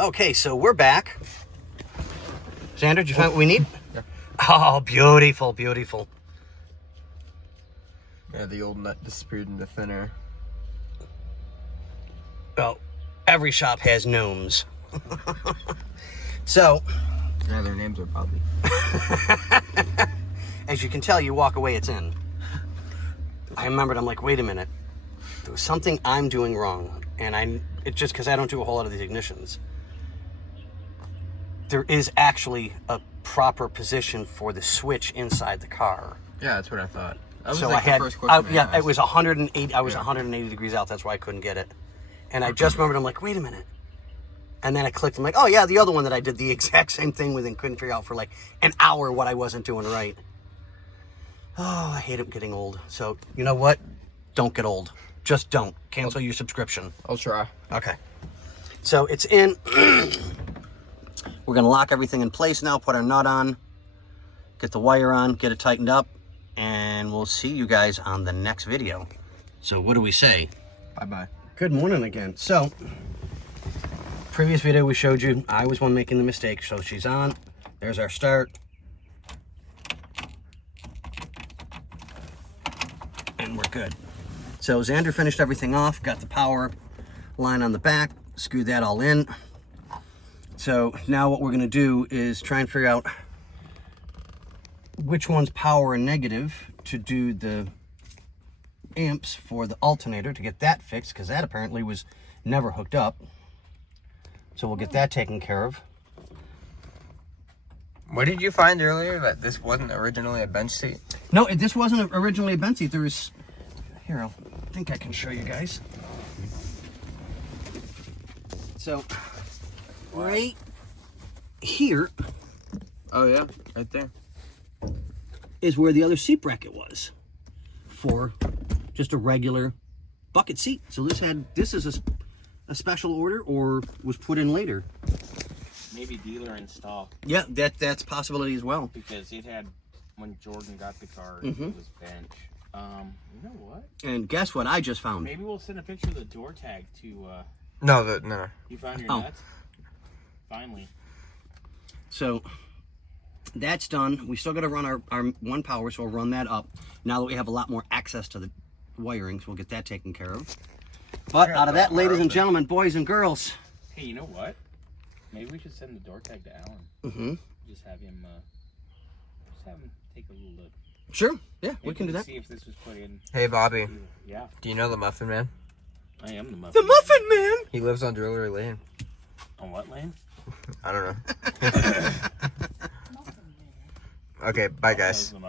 Okay, so we're back. Xander, did you find what we need? Yeah. Oh, beautiful, beautiful. Yeah, the old nut disappeared into thin air. Well, every shop has gnomes. So, Yeah, their names are Bobby. as you can tell, you walk away, it's in. I remembered, I'm like, wait a minute. There was something I'm doing wrong. And it's just because I don't do a whole lot of these ignitions. There is actually a proper position for the switch inside the car. Yeah, that's what I thought. That was So like I had, the first question I asked. it was 108. I was 180 degrees out. That's why I couldn't get it. And I just remembered. I'm like, wait a minute. And then I clicked. I'm like, oh yeah, the other one that I did the exact same thing with and couldn't figure out for like an hour what I wasn't doing right. Oh, I hate it getting old. So you know what? Don't get old. Just don't. Cancel your subscription. I'll try. Okay. So it's in. We're gonna lock everything in place now. Put our nut on. Get the wire on. Get it tightened up. And we'll see you guys on the next video. So what do we say? Bye-bye. Good morning again. So, previous video we showed you, I was one making the mistake. So she's on. There's our start. And we're good. So Xander finished everything off. Got the power line on the back. Screwed that all in. So now what we're going to do is try and figure out which one's power and negative to do the amps for the alternator to get that fixed, because that apparently was never hooked up. So we'll get that taken care of. What did you find earlier, that this wasn't originally a bench seat? No, this wasn't originally a bench seat. There was, here, I think I can show you guys. So, right here Oh yeah, right there. is where the other seat bracket was for just a regular bucket seat. So this is a special order or was put in later. Maybe dealer in stock, Yeah, that's a possibility as well. because it had, when Jordan got the car, Mhm. it was bench. You know what? And guess what I just found? Maybe we'll send a picture of the door tag to, No. you found your Oh. nuts? Finally. So that's done. We still got to run our one power, so we'll run that up. Now that we have a lot more access to the wiring, so we'll get that taken care of. But out of that, ladies and gentlemen, boys and girls. Hey, you know what? Maybe we should send the door tag to Alan. Mm-hmm. Just have him take a little look. Sure. Yeah, we Maybe can do that. See if this was put in. Hey Bobby, Yeah, do you know the Muffin Man? I am the muffin. The Muffin Man! He lives on Drillery Lane. On what lane? I don't know. Okay, bye guys. The muffin.